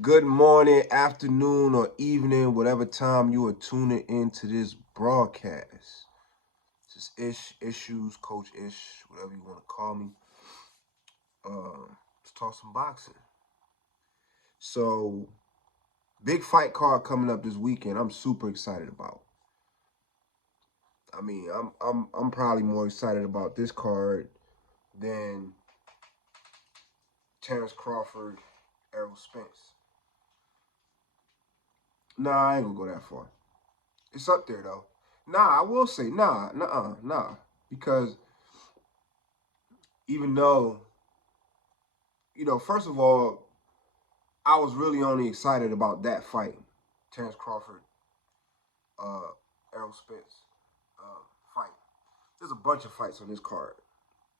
Good morning, afternoon, or evening, whatever time you are tuning into this broadcast. This is Issues, Coach Ish, whatever you want to call me. Let's talk some boxing. So, big fight card coming up this weekend. I'm super excited about. I'm probably more excited about this card than Terrence Crawford, Errol Spence. Nah, I ain't gonna go that far. It's up there though. Nah, I will say nah. Because even though, first of all, I was really only excited about that fight, Terrence Crawford, uh, Errol Spence fight. There's a bunch of fights on this card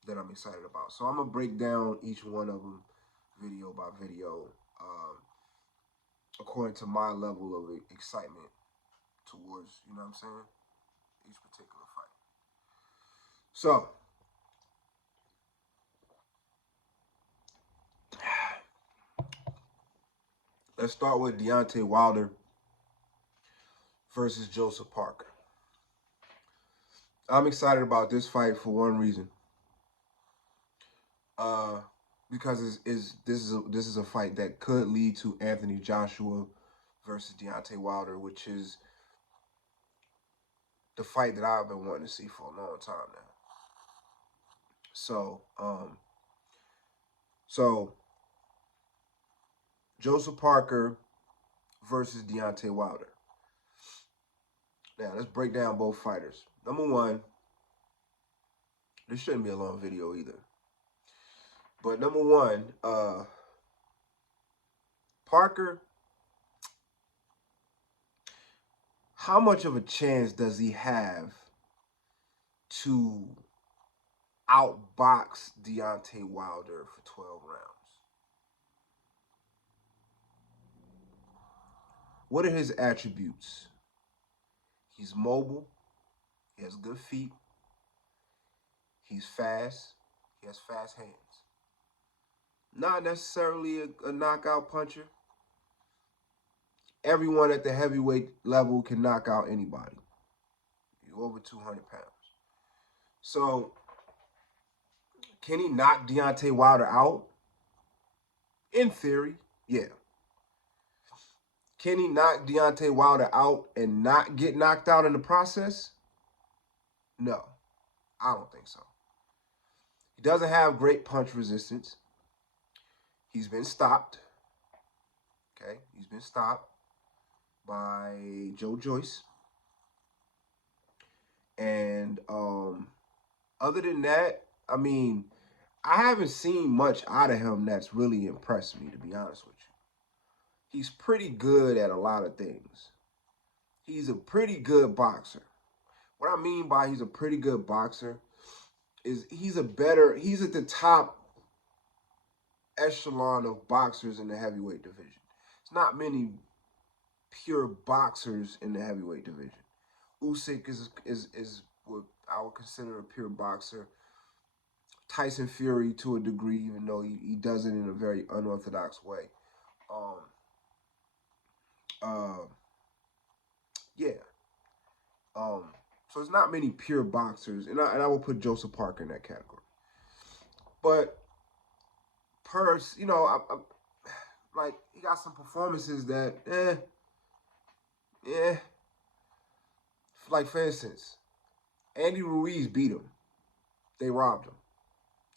that I'm excited about. So I'm gonna break down each one of them video by video, according to my level of excitement towards, you know what I'm saying, each particular fight. So let's start with Deantay Wilder versus Joseph Parker. I'm excited about this fight for one reason. Because this is a fight that could lead to Anthony Joshua versus Deantay Wilder, which is the fight that I've been wanting to see for a long time now. So Joseph Parker versus Deantay Wilder. Now let's break down both fighters. Number one, this shouldn't be a long video either. But number one, Parker, how much of a chance does he have to outbox Deantay Wilder for 12 rounds? What are his attributes? He's mobile. He has good feet. He's fast. He has fast hands. Not necessarily a knockout puncher. Everyone at the heavyweight level can knock out anybody. You're over 200 pounds. So, can he knock Deantay Wilder out? In theory, yeah. Can he knock Deantay Wilder out and not get knocked out in the process? No, I don't think so. He doesn't have great punch resistance. He's been stopped. Okay, he's been stopped by Joe Joyce. And other than that, I mean, I haven't seen much out of him that's really impressed me, to be honest with you. He's pretty good at a lot of things. He's a pretty good boxer. What I mean by he's a pretty good boxer is he's at the top echelon of boxers in the heavyweight division. It's not many pure boxers in the heavyweight division. Usyk is what I would consider a pure boxer. Tyson Fury to a degree, even though he does it in a very unorthodox way. Yeah. So it's not many pure boxers, and I will put Joseph Parker in that category. But like he got some performances that, yeah. Like for instance, Andy Ruiz beat him. They robbed him.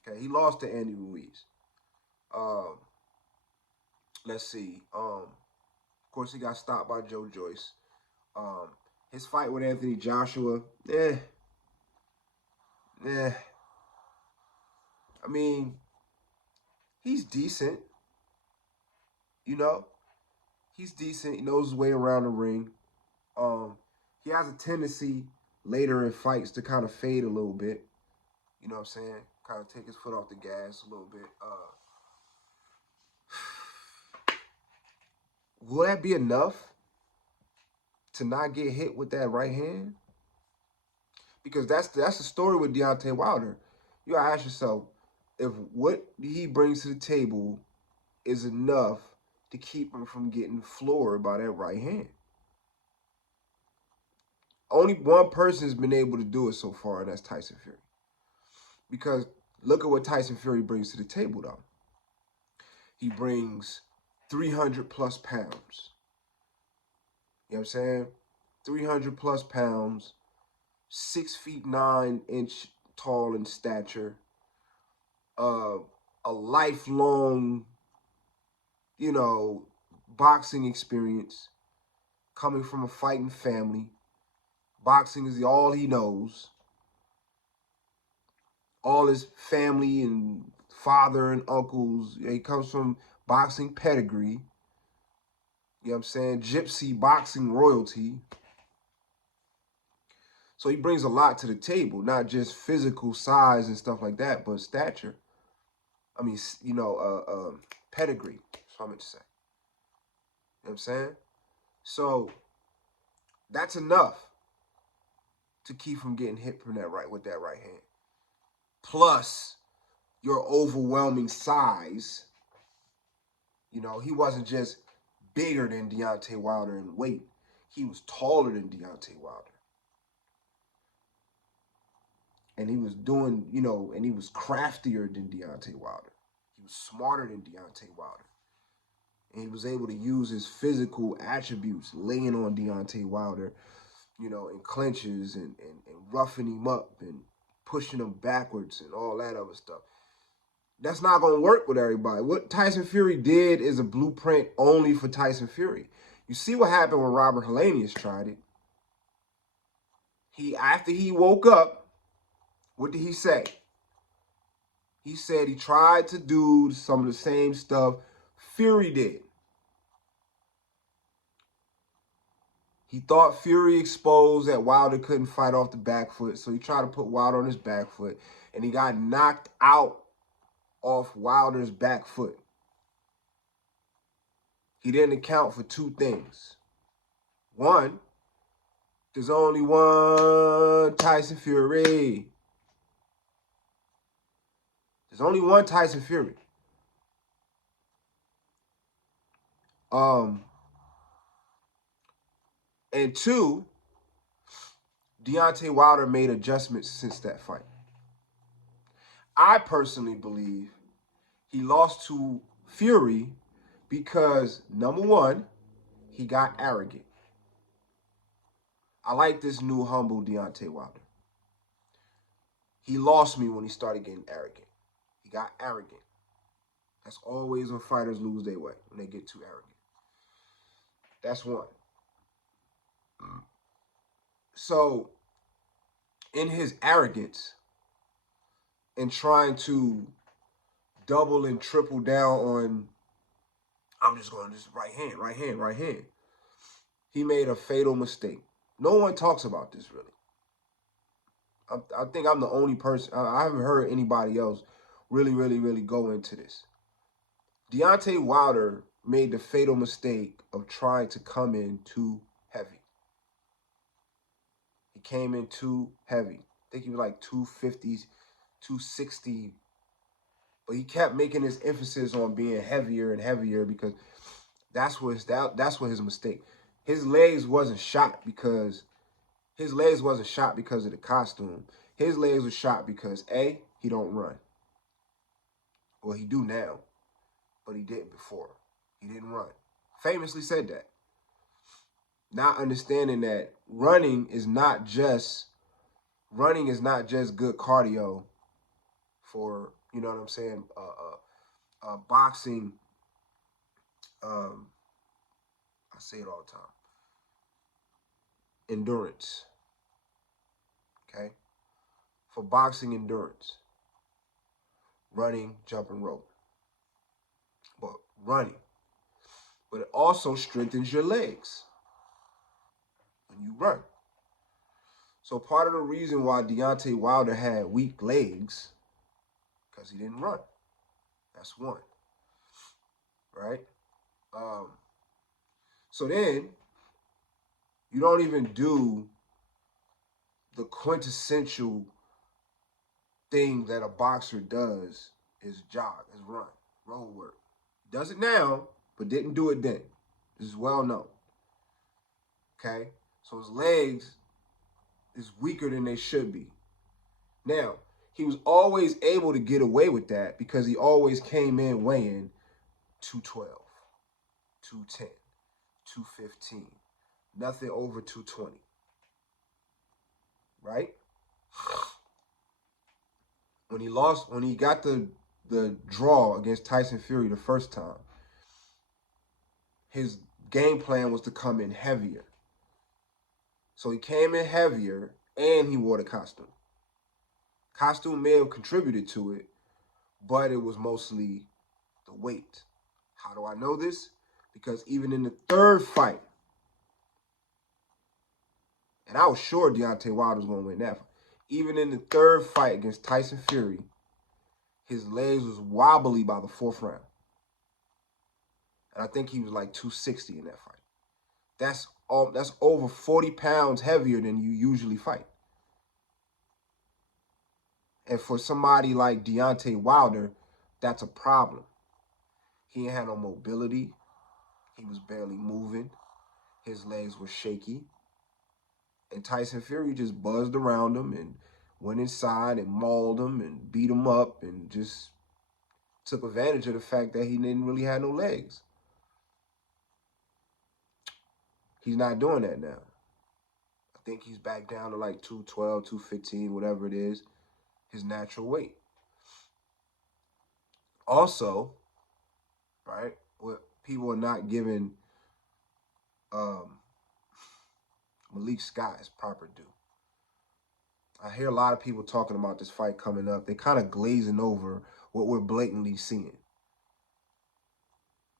Okay, he lost to Andy Ruiz. Let's see. Of course, he got stopped by Joe Joyce. His fight with Anthony Joshua, I mean, he's decent. You know, he's decent. He knows his way around the ring. He has a tendency later in fights to kind of fade a little bit. You know what I'm saying? Kind of take his foot off the gas a little bit. Will that be enough to not get hit with that right hand? Because that's the story with Deantay Wilder. You gotta ask yourself if what he brings to the table is enough to keep him from getting floored by that right hand. Only one person's been able to do it so far, and that's Tyson Fury. Because look at what Tyson Fury brings to the table, though. He brings 300 plus pounds. You know what I'm saying? 300 plus pounds, 6'9" tall in stature, a lifelong, boxing experience, coming from a fighting family. Boxing is all he knows. All his family and father and uncles, he comes from boxing pedigree. You know what I'm saying? Gypsy boxing royalty. So he brings a lot to the table, not just physical size and stuff like that, but stature. I mean, pedigree. That's what I meant to say. You know what I'm saying? So that's enough to keep from getting hit from with that right hand. Plus your overwhelming size. He wasn't just bigger than Deantay Wilder in weight. He was taller than Deantay Wilder. And he was doing, and he was craftier than Deantay Wilder. He was smarter than Deantay Wilder. And he was able to use his physical attributes, laying on Deantay Wilder, in clinches and roughing him up and pushing him backwards and all that other stuff. That's not going to work with everybody. What Tyson Fury did is a blueprint only for Tyson Fury. You see what happened when Robert Helenius tried it. After he woke up, what did he say? He said he tried to do some of the same stuff Fury did. He thought Fury exposed that Wilder couldn't fight off the back foot, so he tried to put Wilder on his back foot, and he got knocked out off Wilder's back foot. He didn't account for two things. One, there's only one Tyson Fury. There's only one Tyson Fury. And two, Deantay Wilder made adjustments since that fight. I personally believe he lost to Fury because, number one, he got arrogant. I like this new, humble Deantay Wilder. He lost me when he started getting arrogant. He got arrogant. That's always when fighters lose their way, when they get too arrogant. That's one. So, in his arrogance and trying to double and triple down on, I'm just going to just right hand, he made a fatal mistake. No one talks about this, really. I think I'm the only person, I haven't heard anybody else really go into this. Deantay Wilder made the fatal mistake of trying to come in too heavy. He came in too heavy. I think he was like 250s, 260. But he kept making his emphasis on being heavier and heavier because that's what his mistake. His legs wasn't shot because of the costume. His legs were shot because A, he don't run. Well, he do now, but he didn't before. He didn't run. Famously said that. Not understanding that running is not just good cardio for, you know what I'm saying, boxing. I say it all the time. Endurance. Okay? For boxing endurance. Running, jumping rope. But running. But it also strengthens your legs when you run. So part of the reason why Deantay Wilder had weak legs, because he didn't run. That's one. Right? So then, you don't even do the quintessential thing that a boxer does is jog, is run, road work. He does it now, but didn't do it then. This is well known. Okay? So his legs is weaker than they should be. Now, he was always able to get away with that because he always came in weighing 212, 210, 215, nothing over 220. Right? When he got the draw against Tyson Fury the first time, his game plan was to come in heavier. So he came in heavier and he wore the costume. Costume may have contributed to it, but it was mostly the weight. How do I know this? Because even in the third fight, and I was sure Deantay Wilder was going to win that fight. Even in the third fight against Tyson Fury, his legs was wobbly by the fourth round. And I think he was like 260 in that fight. That's over 40 pounds heavier than you usually fight. And for somebody like Deantay Wilder, that's a problem. He ain't had no mobility. He was barely moving. His legs were shaky. And Tyson Fury just buzzed around him and went inside and mauled him and beat him up and just took advantage of the fact that he didn't really have no legs. He's not doing that now. I think he's back down to like 212, 215, whatever it is, his natural weight. Also, right, what people are not giving Malik Scott his proper due. I hear a lot of people talking about this fight coming up. They're kind of glazing over what we're blatantly seeing.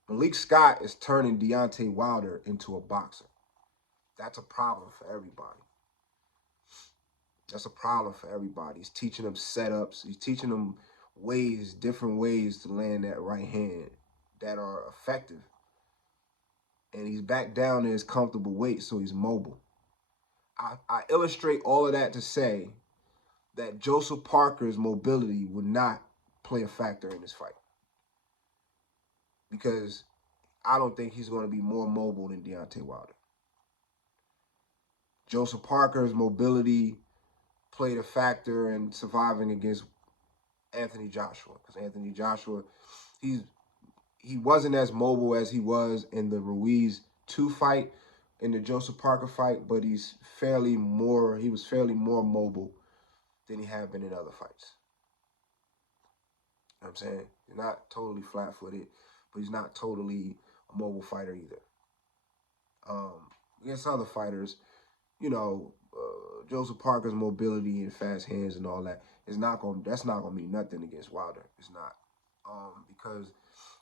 Malik Scott is turning Deantay Wilder into a boxer. That's a problem for everybody. That's a problem for everybody. He's teaching them setups. He's teaching them ways, different ways to land that right hand that are effective. And he's back down to his comfortable weight, so he's mobile. I illustrate all of that to say that Joseph Parker's mobility would not play a factor in this fight. Because I don't think he's going to be more mobile than Deantay Wilder. Joseph Parker's mobility played a factor in surviving against Anthony Joshua. Because Anthony Joshua, he wasn't as mobile as he was in the Ruiz 2 fight, in the Joseph Parker fight, but he was fairly more mobile than he had been in other fights. You know what I'm saying? He's not totally flat-footed, but he's not totally a mobile fighter either. Against other fighters, you know, Joseph Parker's mobility and fast hands and all that's not gonna mean nothing against Wilder. It's not. Because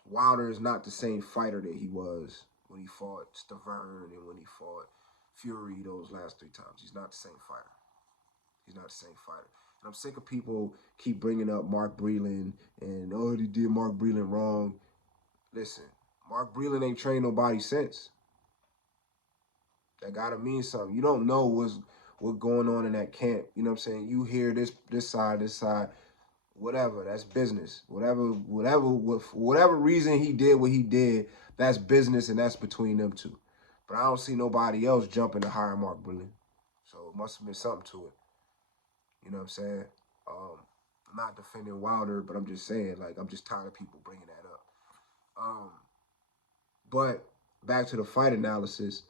Wilder is not the same fighter that he was when he fought Stavern and when he fought Fury those last 3 times. He's not the same fighter. He's not the same fighter. And I'm sick of people keep bringing up Mark Breland and, oh, he did Mark Breland wrong. Listen, Mark Breland ain't trained nobody since. That gotta mean something. You don't know what's going on in that camp. You know what I'm saying? You hear this side, whatever. That's business. Whatever reason he did what he did, that's business, and that's between them two. But I don't see nobody else jumping to hire Mark Breland. So it must have been something to it. You know what I'm saying? I'm not defending Wilder, but I'm just saying, like, I'm just tired of people bringing that up. But back to the fight analysis.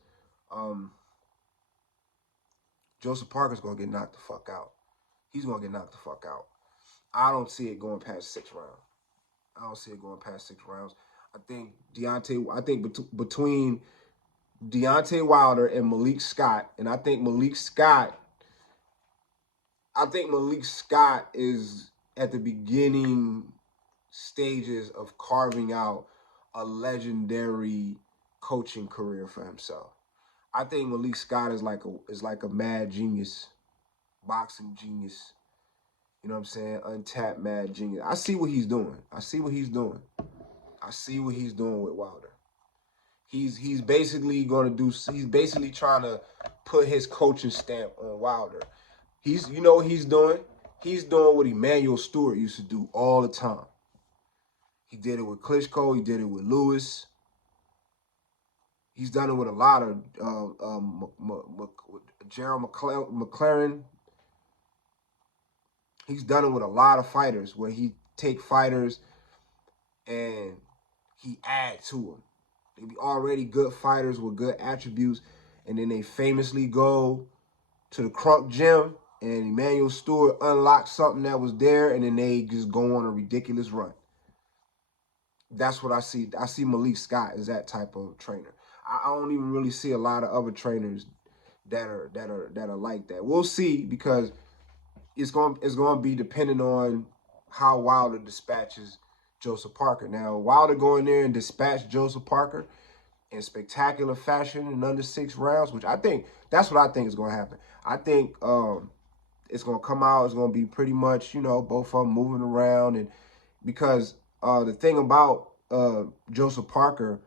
Joseph Parker's going to get knocked the fuck out. He's going to get knocked the fuck out. I don't see it going past 6 rounds. I don't see it going past 6 rounds. I think between Deantay Wilder and Malik Scott, and I think Malik Scott is at the beginning stages of carving out a legendary coaching career for himself. I think Malik Scott is like a mad genius, boxing genius. You know what I'm saying? Untapped mad genius. I see what he's doing. I see what he's doing with Wilder. He's basically trying to put his coaching stamp on Wilder. You know what he's doing? He's doing what Emmanuel Stewart used to do all the time. He did it with Klitschko. He did it with Lewis. He's done it with a lot of Gerald McLaren. He's done it with a lot of fighters where he take fighters and he add to them. They be already good fighters with good attributes, and then they famously go to the Crunk Gym, and Emmanuel Stewart unlocked something that was there, and then they just go on a ridiculous run. That's what I see. I see Malik Scott as that type of trainer. I don't even really see a lot of other trainers that are like that. We'll see, because it's going to be dependent on how Wilder dispatches Joseph Parker. Now, Wilder going there and dispatch Joseph Parker in spectacular fashion in under 6 rounds, which I think, that's what I think is going to happen. I think it's going to come out, it's going to be pretty much, you know, both of them moving around. And because the thing about Joseph Parker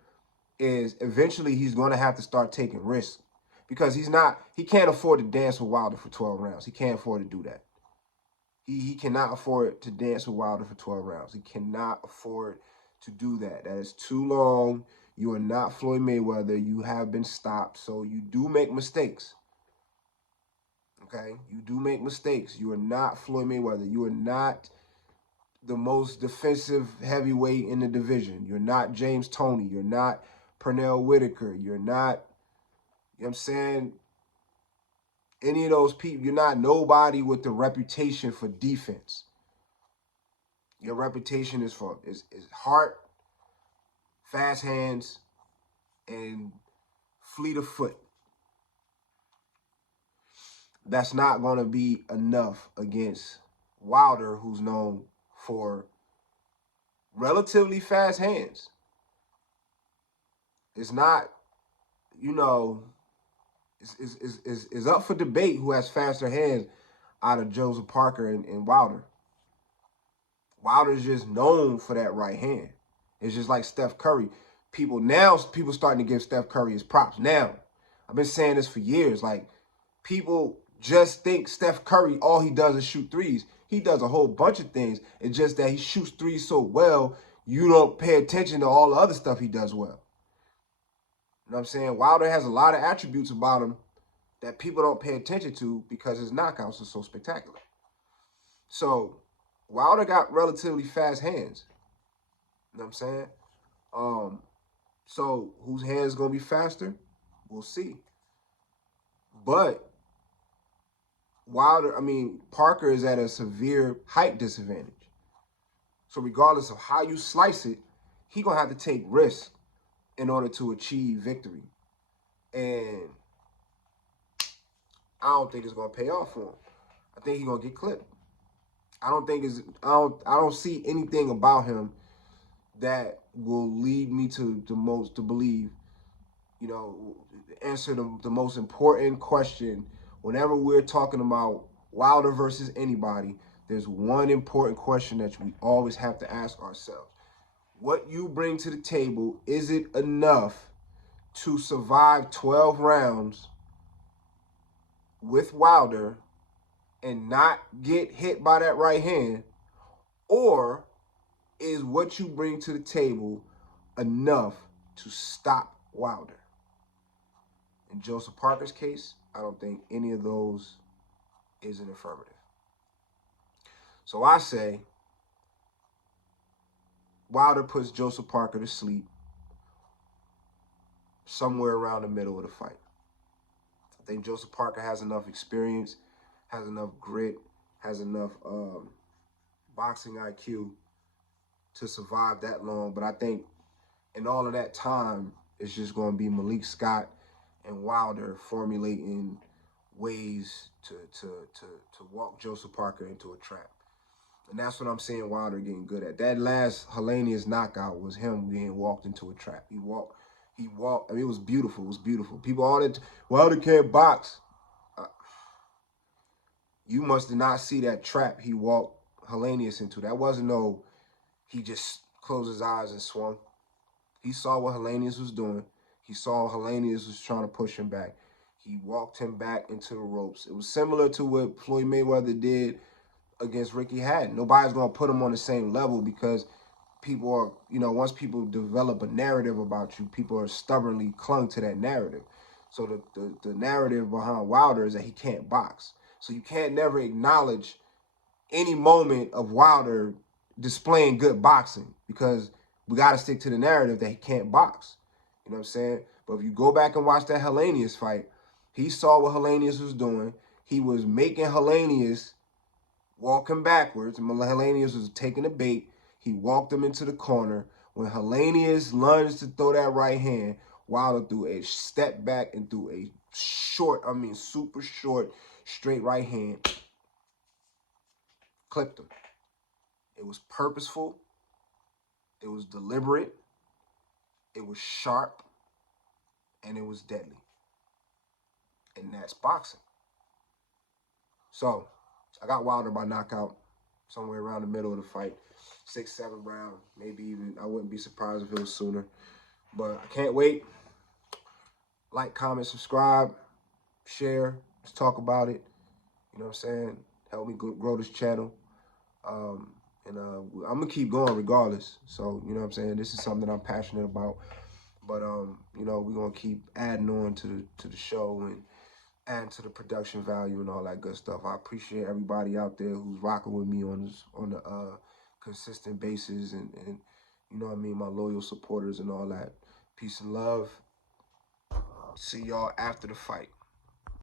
is eventually he's going to have to start taking risks, because he can't afford to dance with Wilder for 12 rounds. He can't afford to do that. He cannot afford to dance with Wilder for 12 rounds. He cannot afford to do that. That is too long. You are not Floyd Mayweather. You have been stopped. So you do make mistakes. Okay? You do make mistakes. You are not Floyd Mayweather. You are not the most defensive heavyweight in the division. You're not James Toney. You're not Pernell Whitaker. You're not, you know what I'm saying, any of those people. You're not nobody with the reputation for defense. Your reputation is for is heart, fast hands, and fleet of foot. That's not going to be enough against Wilder, who's known for relatively fast hands. It's not, you know, it's up for debate who has faster hands out of Joseph Parker and Wilder. Wilder's just known for that right hand. It's just like Steph Curry. People starting to give Steph Curry his props. Now, I've been saying this for years. Like, people just think Steph Curry, all he does is shoot threes. He does a whole bunch of things. It's just that he shoots threes so well, you don't pay attention to all the other stuff he does well. You know what I'm saying? Wilder has a lot of attributes about him that people don't pay attention to because his knockouts are so spectacular. So, Wilder got relatively fast hands. You know what I'm saying? So whose hands is going to be faster? We'll see. But Parker is at a severe height disadvantage. So regardless of how you slice it, he's going to have to take risks in order to achieve victory. And I don't think it's going to pay off for him. I think he's going to get clipped. I don't see anything about him that will lead me to believe, you know, answer the most important question. Whenever we're talking about Wilder versus anybody, there's one important question that we always have to ask ourselves. What you bring to the table, is it enough to survive 12 rounds with Wilder and not get hit by that right hand? Or is what you bring to the table enough to stop Wilder? In Joseph Parker's case, I don't think any of those is an affirmative. So I say Wilder puts Joseph Parker to sleep somewhere around the middle of the fight. I think Joseph Parker has enough experience, has enough grit, has enough boxing IQ to survive that long. But I think in all of that time, it's just going to be Malik Scott and Wilder formulating ways to walk Joseph Parker into a trap. And that's what I'm saying Wilder getting good at. That last Helenius knockout was him being walked into a trap. He walked. I mean, it was beautiful. It was beautiful. People all that, Wilder can't box. You must not see that trap he walked Helenius into. That wasn't no, he just closed his eyes and swung. He saw what Helenius was doing. He saw Helenius was trying to push him back. He walked him back into the ropes. It was similar to what Floyd Mayweather did against Ricky Hatton. Nobody's going to put him on the same level because people are, you know, once people develop a narrative about you, people are stubbornly clung to that narrative. So the narrative behind Wilder is that he can't box. So you can't never acknowledge any moment of Wilder displaying good boxing because we got to stick to the narrative that he can't box. You know what I'm saying? But if you go back and watch that Helenius fight, he saw what Helenius was doing. He was making Helenius walking backwards. And Helenius was taking the bait. He walked him into the corner. When Helenius lunged to throw that right hand, Wilder threw a step back and threw a short, super short, straight right hand. Clipped him. It was purposeful. It was deliberate. It was sharp. And it was deadly. And that's boxing. So, I got Wilder by knockout somewhere around the middle of the fight. 6th, 7th round. Maybe even, I wouldn't be surprised if it was sooner. But I can't wait. Like, comment, subscribe, share. Let's talk about it. You know what I'm saying? Help me grow this channel. And I'm going to keep going regardless. So, you know what I'm saying? This is something that I'm passionate about. But, you know, we're going to keep adding on to the show and adding to the production value and all that good stuff. I appreciate everybody out there who's rocking with me on a consistent basis. And, you know what I mean? My loyal supporters and all that. Peace and love. See y'all after the fight.